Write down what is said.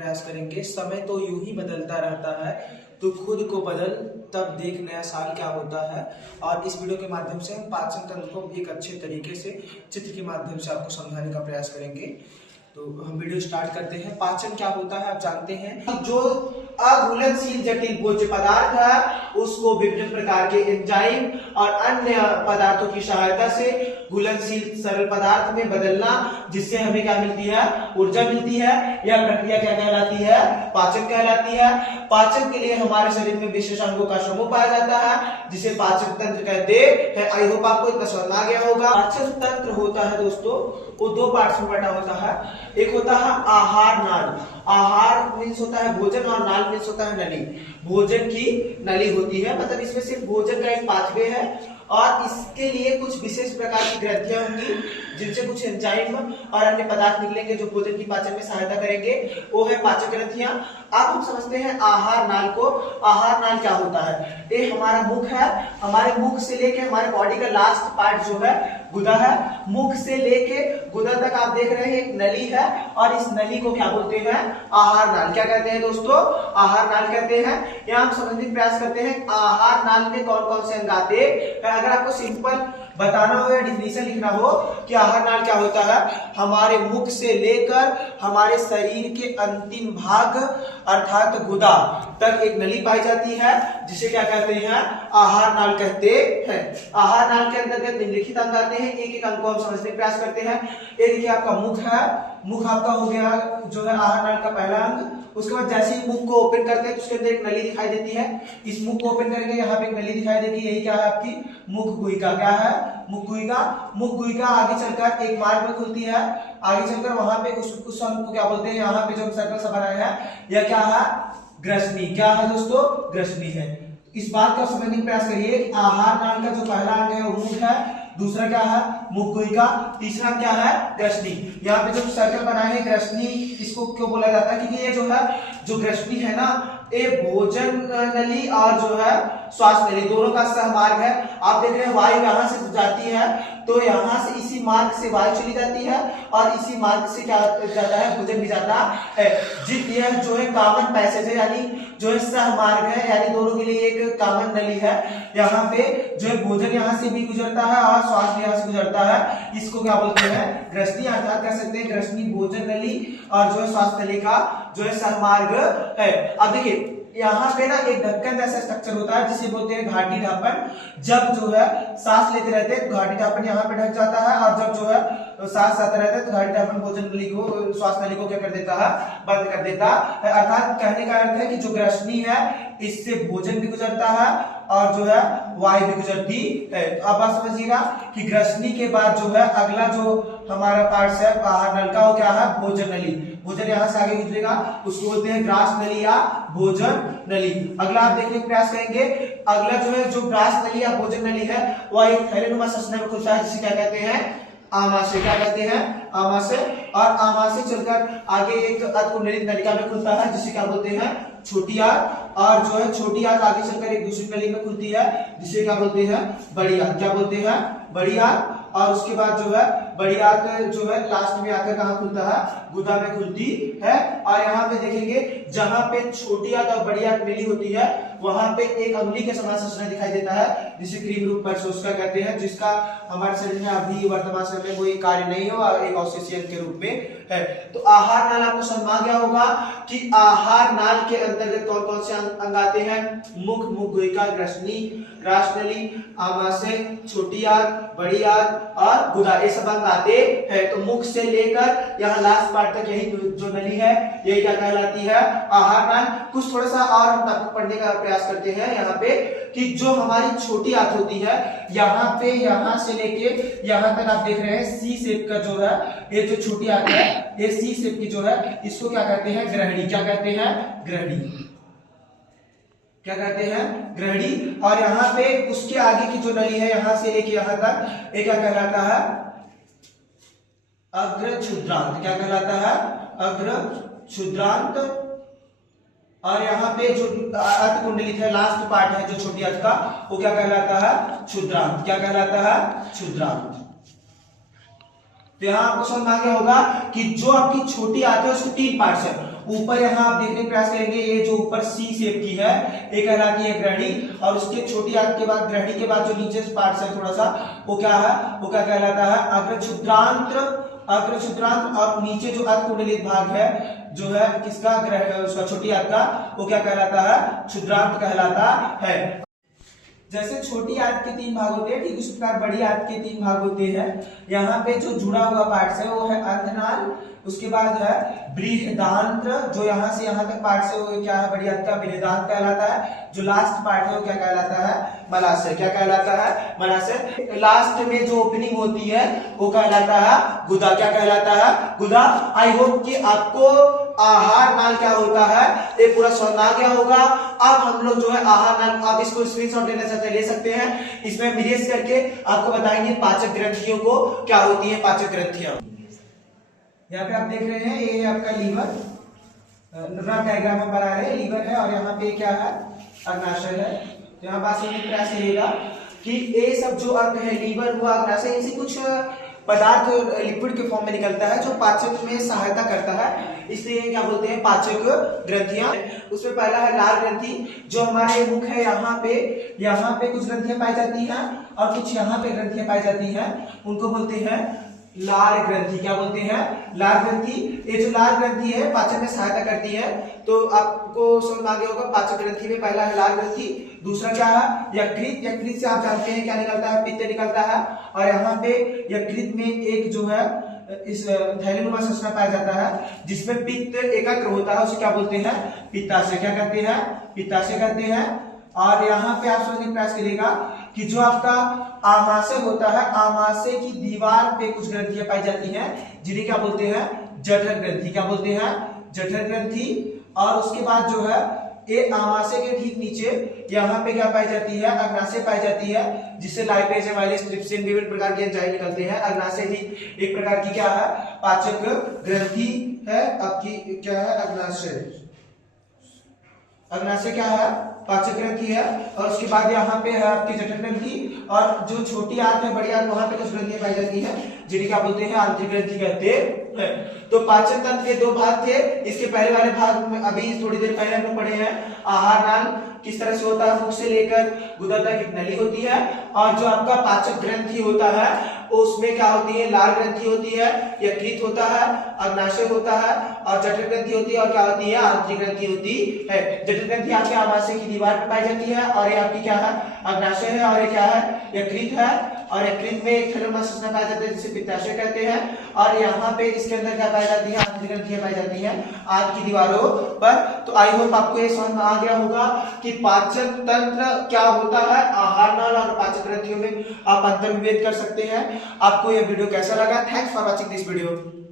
प्रयास करेंगे। समय तो यूं ही बदलता रहता है, तो खुद को बदल, तब देख नया साल क्या होता है। और इस वीडियो के माध्यम से हम पाचन तंत्र को एक अच्छे तरीके से चित्र के माध्यम से आपको समझाने का प्रयास करेंगे। तो हम वीडियो स्टार्ट करते हैं। पाचन क्या होता है आप जानते हैं। जो अघुलनशील जटिल भोज्य पदार्थ है उसको विभिन्न प्रकार के एंजाइम और अन्य पदार्थों की सहायता से घुलनशील सरल पदार्थ में बदलना, जिससे हमें क्या मिलती है, ऊर्जा मिलती है। यह प्रक्रिया क्या कहलाती है, पाचन कहलाती है। पाचन के लिए हमारे शरीर में विशेष अंगों का समूह पाया जाता है, जिसे पाचन तंत्र कहते हैं। आई होप आपको इतना समझ आ गया होगा। पाचन तंत्र होता है दोस्तों, वो दो पार्ट्स में बटा होता है। एक होता है आहार नाल। आहार मीन्स होता है भोजन और नाल मीन्स होता है नली। भोजन की नली होती है, मतलब इसमें सिर्फ भोजन का एक पाथवे है और इसके लिए कुछ विशेष प्रकार की ग्रंथियां होंगी, जिनसे कुछ एंजाइम और अन्य पदार्थ निकलेंगे जो भोजन की पाचन में सहायता करेंगे, वो है पाचन ग्रंथियां। अब हम समझते हैं आहार नाल को। आहार नाल क्या होता है, ये हमारा मुख है। हमारे मुख से लेके हमारे बॉडी का लास्ट पार्ट जो है गुदा है। मुख से लेके गुदा तक आप देख रहे हैं एक नली है, और इस नली को क्या बोलते हैं, आहार नाल। क्या कहते हैं दोस्तों, आहार नाल कहते हैं। यहाँ हम समझने का प्रयास करते हैं आहार नाल में कौन कौन से अंग आते हैं। अगर आपको सिंपल बताना हो या डिफिनीशन लिखना हो कि आहार नाल क्या होता है, हमारे मुख से लेकर हमारे शरीर के अंतिम भाग अर्थात गुदा तक एक नली पाई जाती है, जिसे क्या कहते हैं, आहार नाल कहते हैं। आहार नाल के अंतर्गत निम्नलिखित अंग आते हैं। एक एक अंग को हम समझने का प्रयास करते हैं। ये देखिए आपका मुख है, मुख आपका हो गया जो है आहार नाल का पहला अंग। उसके बाद जैसे ही मुख को ओपन करते हैं तो उसके अंदर एक नली दिखाई देती है। इस मुख को ओपन करके यहाँ पे एक नली दिखाई देती है, यही क्या है आपकी मुख गुहिका। क्या है, मुख गुहिका। मुख गुहिका आगे चलकर एक मार्ग में खुलती है। आगे चलकर वहां पे उस अंग को क्या बोलते हैं, यहाँ पे जो हम सर्कल सा बनाया है, यह क्या है, ग्रसनी। क्या है दोस्तों, ग्रसनी है। इस बात का समझने का प्रयास करिए कि आहार नाल का जो पहला अंग है वो मुख है, दूसरा क्या है, मुख गुहिका, तीसरा क्या है, ग्रसनी। यहाँ पे जो सर्कल बनाए हैं ग्रसनी, इसको क्यों बोला जाता है, क्योंकि ये जो है, जो ग्रसनी है ना, ये भोजन नली और जो है श्वास नली दोनों का सहमार्ग है। आप देख रहे हैं वायु यहाँ से जाती है, तो यहाँ से इसी मार्ग से वायु चली जाती है और इसी मार्ग से क्या जाता है, भोजन भी जाता है। यह जो है कॉमन पैसेज है, यानी जो है सहमार्ग है, यानी दोनों के लिए एक कॉमन नली है। यहाँ पे जो है भोजन यहाँ से भी गुजरता है और श्वास भी यहाँ से गुजरता है। इसको क्या बोलते हैं, ग्रसनी, अर्थात कह सकते हैं ग्रसनी भोजन नली और जो है श्वास नली का जो है सहमार्ग है। अब देखिए यहाँ पे ना एक ढक्कन जैसा स्ट्रक्चर होता है, जिसे बोलते हैं घाटी ढापन। जब जो है सांस लेते रहते हैं तो घाटी ढापन यहाँ पे ढक जाता है, और जब जो है सांस आता रहता है तो घाटी ढापन भोजन नली को, श्वास नली को क्या कर देता है, बंद कर देता है। अर्थात कहने का अर्थ है कि जो ग्रसनी है इससे भोजन भी गुजरता है और जो है वायु भी गुजरती है। तो अब बात समझिएगा कि ग्रसनी के बाद जो है अगला जो हमारा पार्ट है आहार नल का, वो क्या है, भोजन नली। भोजन यहाँ से आगे गुजरेगा, उसको बोलते हैं ग्रास नली या भोजन नली। अगला आप देखने का प्रयास करेंगे। अगला जो है, जो ग्रास नली या भोजन नली है, वह एक थैलेनुमा संरचना में खुलता है, जिसे क्या कहते हैं, आमाशय। क्या कहते हैं, आमाशय। और आमाशय चलकर आगे एक अतिकुंडलित नलिका में खुलता है, जिसे क्या बोलते हैं, छोटी आंत। और जो है छोटी आंत आगे चलकर एक दूसरी नली में खुलती है, जिसे क्या बोलते हैं, बड़ी आंत। क्या बोलते हैं, बड़ी आंत। और उसके बाद जो है बड़ी आंत जो है लास्ट में आकर कहाँ खुलता है, गुदा में खुलती है। और यहाँ पे देखेंगे जहां पे छोटी आंत और बड़ी आंत मिली होती है, वहां पे एक अंगुली के समान संरचना दिखाई देता है, जिसे क्रीम रूप परिशोषका कहते हैं, जिसका हमारे शरीर में अभी वर्तमान समय में कोई कार्य नहीं हो, एक ऑक्सीजन के रूप में है। तो आहार नाल आपको समझ आ गया होगा कि आहार नाल के अंतर्गत कौन कौन से अंग आते हैं, मुख, मुख गुहिका, ग्रसनी, ग्रास नली, आमाशय, छोटी आंत, बड़ी आंत और गुदा, ये सब अंग आते हैं। तो मुख से लेकर यहाँ लास्ट पार्ट तक यही जो नली है, यही क्या कहलाती है, आहार नाल। कुछ थोड़ा सा और हम टॉपिक पढ़ने का प्रयास करते हैं यहाँ पे, कि जो हमारी छोटी आंत होती है, यहाँ पे यहाँ से लेके यहाँ तक आप देख रहे हैं सी शेप का जो है, ये जो छोटी आंत है, ये सी शेप की जो है, इसको क्या कहते हैं, ग्रहणी। क्या कहते हैं, ग्रहणी। क्या कहते हैं, ग्रहणी। और यहाँ पे उसके आगे की जो नली है, यहाँ से लेके यहाँ तक, ये क्या कहलाता है, अग्र क्षुद्रांत। क्या कहलाता है, अग्र क्षुद्रांत। और यहाँ पे जो अतिकुंडलित है, लास्ट पार्ट है जो छोटी आंत का, वो क्या कहलाता है, क्षुद्रांत। क्या कहलाता है, क्षुद्रांत। तो यहाँ आपको समझ आ गया होगा कि जो आपकी छोटी आंत है उसके तीन पार्ट्स है। ऊपर यहाँ आप देखने का प्रयास करेंगे, ये जो ऊपर सी शेप की है ये कहलाती है ग्रहणी, और उसके छोटी आंत के बाद ग्रहणी के बाद जो नीचे पार्ट है थोड़ा सा वो क्या है, वो क्या कहलाता है, अग्रक्षुद्रांत, और नीचे जो अर्धकुंडलित भाग है जो है किसका, उसका छोटी आंत का, वो क्या कहलाता है, क्षुद्रांत कहलाता है। जैसे छोटी आंत के 3 भाग होते हैं, ठीक उसी प्रकार बड़ी आंत के 3 भाग होते हैं। यहाँ पे जो जुड़ा हुआ पार्ट है वो है अर्धनाल, उसके बाद है बृहदांत्र, जो यहाँ से यहाँ तक पार्ट है वो क्या है, बड़ी आंत का बृहदांत्र कहलाता है। जो लास्ट पार्ट है वो क्या कहलाता है, मलाशय। क्या कहलाता है, मलाशय। लास्ट में जो ओपनिंग होती है वो कहलाता है गुदा। क्या कहलाता है, गुदा। आई होप कि आपको आहार नाल क्या होता है ये पूरा समझ आ गया होगा। अब हम लोग जो है आहार नाल, आप इसको स्क्रीनशॉट लेना चाहते हैं ले सकते हैं, इसमें मिरेज करके आपको बताएंगे पाचक ग्रंथियों को क्या होती है पाचक ग्रंथियां। यहाँ पे आप देख रहे हैं ये आपका लीवर, डायग्राम में बना रहे हैं, लीवर है और यहाँ पे क्या है, अग्नाशय है। तो यहाँ बात समझने का प्रयास करिएगा कि ये सब जो अंग है, लीवर हुआ, अग्नाशय, इनसे कुछ पदार्थ लिक्विड के फॉर्म में निकलता है जो पाचक में सहायता करता है, इसलिए क्या बोलते हैं पाचक ग्रंथियां। उसमें पहला है लाल ग्रंथि, जो हमारे मुख है यहाँ पे कुछ ग्रंथियां पाई जाती हैं और कुछ यहाँ पे ग्रंथियां पाई जाती हैं, उनको बोलते हैं लाल ग्रंथि। क्या बोलते हैं, लाल ग्रंथि। ये जो लाल ग्रंथि है पाचन में सहायता करती है, तो आपको समझ आ गया होगा पाचक ग्रंथि में पहला है लाल ग्रंथि, दूसरा क्या है यकृत। यकृत से आप जानते हैं क्या निकलता है, पित्त निकलता है, और यहाँ पे यकृत में एक जो है इस थैलीनुमा संरचना पाया जाता है जिसमें पित्त एकत्र होता है, उसे क्या बोलते हैं, पित्ताशय। क्या कहते हैं, पित्ताशय कहते हैं। और यहाँ पे आप समझने का प्रयास करिएगा कि जो आपका आमाशय होता है, आमाशय की दीवार पे कुछ ग्रंथियां पाई जाती हैं जिन्हें क्या बोलते हैं, जठर ग्रंथि। क्या बोलते हैं, जठर ग्रंथि। और उसके बाद जो है ये आमाशय के ठीक नीचे यहाँ पे क्या पाई जाती है, अग्नाशय पाई जाती है, जिससे लाइपेज, एमाइलेज, ट्रिप्सिन, विभिन्न प्रकार के एंजाइम निकलते हैं। अग्नाशय भी एक प्रकार की क्या है, पाचक ग्रंथि है। आपकी क्या है, अग्नाशय। अग्नाशय क्या है, पाचक ग्रंथि है। और उसके बाद यहाँ पे है आपकी जठर ग्रंथि, और जो छोटी आंत है, बड़ी आंत, वहां पे कुछ ग्रंथियां पाई जाती हैं जिन्हें क्या बोलते हैं, आंतरिक ग्रंथि कहते हैं। तो पाचन तंत्र के 2 भाग थे। इसके पहले वाले भाग में अभी थोड़ी देर पहले हम लोग पढ़े हैं आहार नाल किस तरह से होता है, मुख से लेकर गुदा तक एक नली होती है, और जो आपका पाचक ग्रंथि होता है उसमें क्या होती है, लाल ग्रंथि होती है, यकृत होता है, अग्नाशय होता है, और जठर ग्रंथि होती है, और क्या होती है, आंतरिक ग्रंथि होती है। जठर ग्रंथि आपके आमाशय की दीवार पर पाई जाती है, और ये आपकी क्या है, अग्नाशय है, और ये क्या है, यकृत है। और यकृत में एक थैलेमुमा संरचना पाया जाता है जिसे पित्ताशय कहते हैं, और यहाँ पे इसके अंदर क्या पाई जाती है, आंतरिक ग्रंथियां पाई जाती हैं आंत की दीवारों पर। तो आई होप आपको ये समझ में आ गया होगा कि पाचन तंत्र क्या होता है, आहार नाल और पाचक ग्रंथियों में आप अंतर विभेद कर सकते हैं। आपको ये वीडियो कैसा लगा, thanks for watching this video.